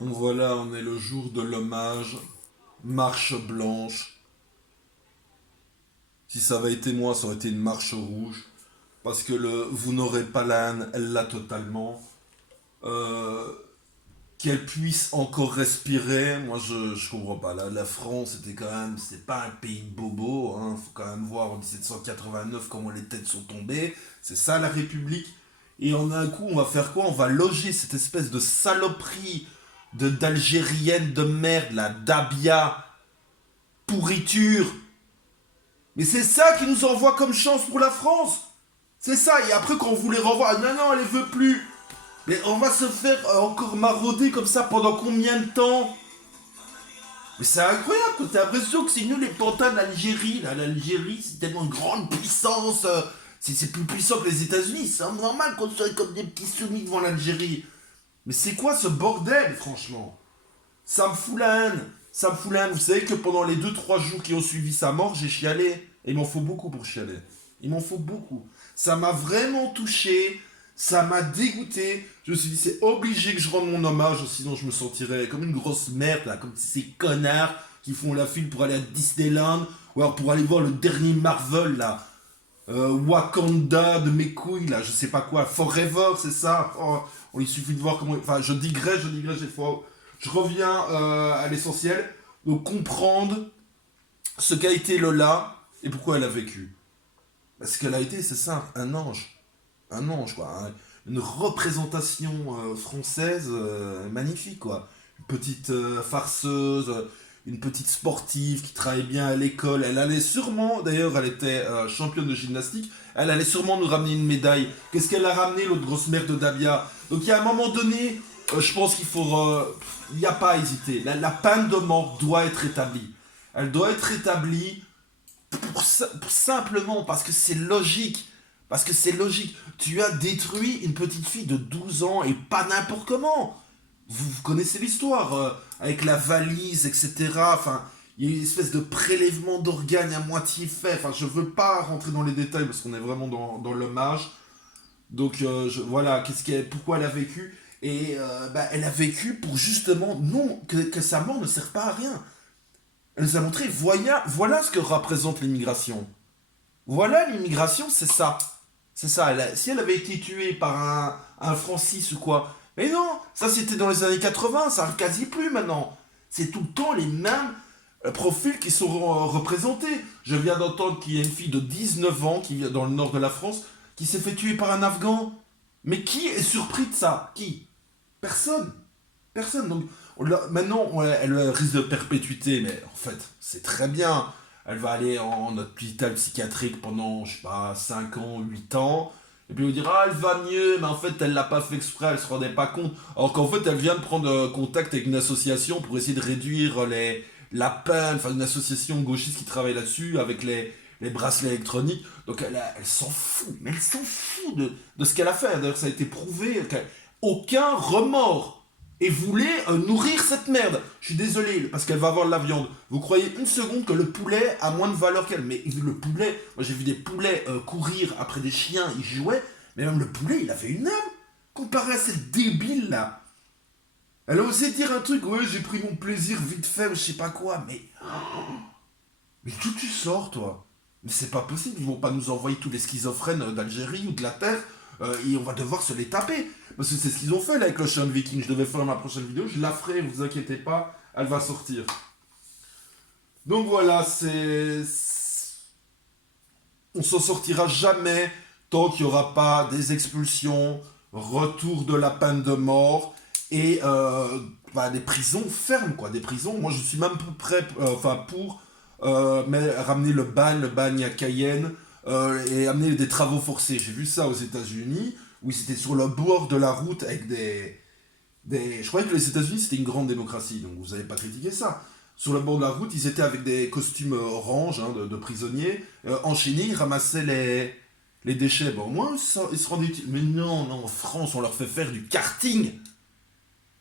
Donc voilà, on est le jour de l'hommage, marche blanche. Si ça avait été moi, ça aurait été une marche rouge. Parce que le vous n'aurez pas l'âne, elle l'a totalement. Euh, Qu'elle puisse encore respirer, moi je comprends pas. La France, c'était quand même, c'est pas un pays de bobos. Hein. Faut quand même voir en 1789 comment les têtes sont tombées. C'est ça la République. Et en un coup, on va faire quoi? On va loger cette espèce de saloperie d'Algérienne de merde, la Dabia, pourriture. Mais c'est ça qui nous envoie comme chance pour la France. C'est ça. Et après, quand on vous les renvoie, ah, non, non, elle les veut plus. Mais on va se faire encore marauder comme ça pendant combien de temps? Mais c'est incroyable, quoi. T'as l'impression que c'est nous les pantins d'Algérie. Là, l'Algérie, c'est tellement une grande puissance. C'est plus puissant que les États-Unis. C'est normal qu'on soit comme des petits soumis devant l'Algérie. Mais c'est quoi ce bordel, franchement? Ça me fout la haine. Ça me fout la haine. Vous savez que pendant les 2 3 jours qui ont suivi sa mort, j'ai chialé. Et il m'en faut beaucoup pour chialer. Il m'en faut beaucoup. Ça m'a vraiment touché. Ça m'a dégoûté. Je me suis dit, c'est obligé que je rende mon hommage, sinon je me sentirais comme une grosse merde, là, comme ces connards qui font la file pour aller à Disneyland, ou alors pour aller voir le dernier Marvel, là. Wakanda de mes couilles, là, je sais pas quoi. Forever, c'est ça. Oh, il suffit de voir comment. Enfin, je digresse, des fois. Je reviens à l'essentiel. Donc, comprendre ce qu'a été Lola et pourquoi elle a vécu. Parce qu'elle a été, c'est ça, un ange. Un ange, quoi. Une représentation française magnifique, quoi. Une petite farceuse, une petite sportive qui travaillait bien à l'école. Elle allait sûrement, d'ailleurs, elle était championne de gymnastique, elle allait sûrement nous ramener une médaille. Qu'est-ce qu'elle a ramené, l'autre grosse mère de Dabia? Donc, il y a un moment donné, je pense qu'il faut. Il n'y a pas à hésiter. La peine de mort doit être établie. Elle doit être établie pour simplement parce que c'est logique. Parce que c'est logique. Tu as détruit une petite fille de 12 ans et pas n'importe comment. Vous connaissez l'histoire, avec la valise, etc. Enfin, il y a une espèce de prélèvement d'organes à moitié fait. Enfin, je veux pas rentrer dans les détails parce qu'on est vraiment dans l'hommage. Donc, voilà, pourquoi elle a vécu. Et bah, elle a vécu pour justement, non, que sa mort ne sert pas à rien. Elle nous a montré, voilà ce que représente l'immigration. Voilà, l'immigration, c'est ça. C'est ça. Si elle avait été tuée par un Francis ou quoi. Mais non, ça c'était dans les années 80, ça ne quasi plus maintenant. C'est tout le temps les mêmes profils qui sont représentés. Je viens d'entendre qu'il y a une fille de 19 ans qui vit dans le nord de la France qui s'est fait tuer par un Afghan. Mais qui est surpris de ça? Qui? Personne. Personne. Donc maintenant, elle risque de perpétuité, mais en fait, c'est très bien. Elle va aller en hôpital psychiatrique pendant, je sais pas, 5 ans, 8 ans. Et puis on dira, ah, elle va mieux, mais en fait, elle l'a pas fait exprès, elle se rendait pas compte. Alors qu'en fait, elle vient de prendre contact avec une association pour essayer de réduire la peine, enfin, une association gauchiste qui travaille là-dessus, avec les bracelets électroniques. Donc elle s'en fout, mais elle s'en fout de ce qu'elle a fait. D'ailleurs, ça a été prouvé aucun remords et voulait nourrir cette merde. Je suis désolé, parce qu'elle va avoir de la viande. Vous croyez une seconde que le poulet a moins de valeur qu'elle? Mais le poulet, moi j'ai vu des poulets courir après des chiens, ils jouaient, mais même le poulet, il avait une âme. Comparé à cette débile là. Elle a osé dire un truc, ouais, j'ai pris mon plaisir vite fait, ou je sais pas quoi, mais d'où tu sors, toi? Mais c'est pas possible, ils vont pas nous envoyer tous les schizophrènes d'Algérie ou de la Terre, et on va devoir se les taper. Parce que c'est ce qu'ils ont fait là avec l'Ocean Viking. Je devais faire ma prochaine vidéo, je la ferai, vous inquiétez pas, elle va sortir. Donc voilà, on s'en sortira jamais tant qu'il n'y aura pas des expulsions, retour de la peine de mort et bah, des prisons fermes, quoi. Des prisons, moi je suis même prêt, pour ramener le bagne à Cayenne et amener des travaux forcés. J'ai vu ça aux États-Unis où ils étaient sur le bord de la route avec Je croyais que les États-Unis c'était une grande démocratie, donc vous n'avez pas critiqué ça. Sur le bord de la route, ils étaient avec des costumes orange hein, de prisonniers, enchaînés, ils ramassaient les déchets. Bon, au moins, ils se rendaient utiles. Mais non, non, en France, on leur fait faire du karting.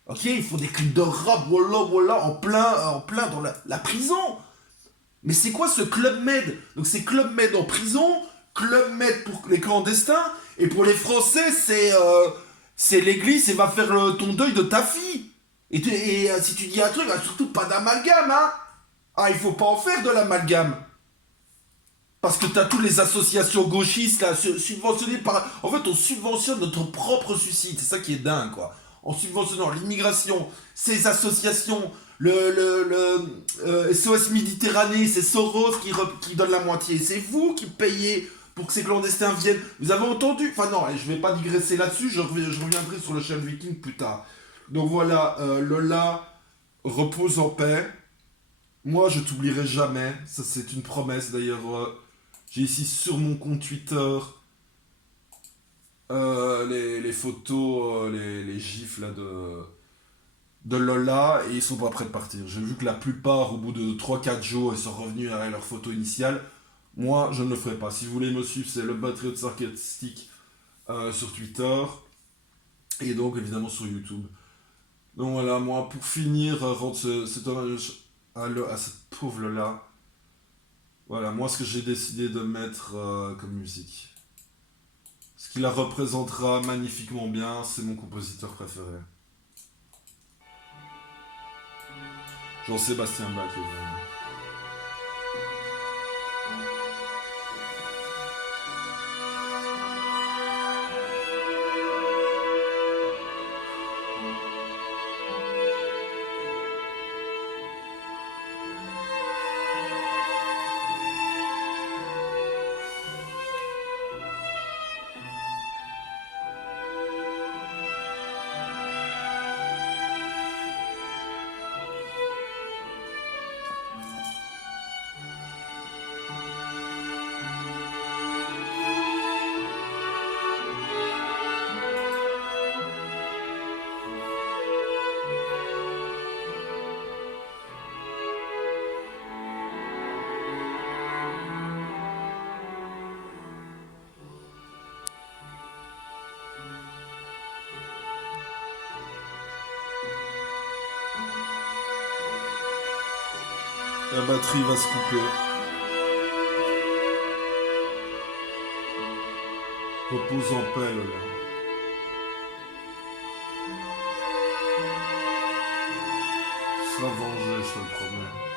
Ok, il faut des clips de rap, voilà, voilà, en plein dans la prison. Mais c'est quoi ce Club Med? Donc c'est Club Med en prison, Club Med pour les clandestins, et pour les Français, c'est l'église et va faire ton deuil de ta fille. Si tu dis un truc, surtout pas d'amalgame, hein. Ah, il faut pas en faire de l'amalgame. Parce que t'as tous les associations gauchistes là, subventionnées par. En fait, on subventionne notre propre suicide. C'est ça qui est dingue, quoi. En subventionnant l'immigration, ces associations, le SOS Méditerranée, c'est Soros qui donne la moitié. C'est vous qui payez pour que ces clandestins viennent. Vous avez entendu. Enfin, non, je vais pas digresser là-dessus. Je reviendrai sur le chef viking plus tard. Donc voilà, Lola, repose en paix. Moi, je t'oublierai jamais. Ça, c'est une promesse. D'ailleurs, j'ai ici sur mon compte Twitter les photos, les gifs là, de Lola, et ils sont pas prêts de partir. J'ai vu que la plupart, au bout de 3 4 jours, ils sont revenus à leur photo initiale. Moi, je ne le ferai pas. Si vous voulez me suivre, c'est le Patriot Sarcastique sur Twitter, et donc évidemment sur YouTube. Donc voilà, moi, pour finir, rendre cet hommage à cette pauvre Lola. Voilà, moi, ce que j'ai décidé de mettre comme musique. Ce qui la représentera magnifiquement bien, c'est mon compositeur préféré. Jean-Sébastien Bach, évidemment. La batterie va se couper. Repose en paix, Lola. Tu seras vengé, je te le promets.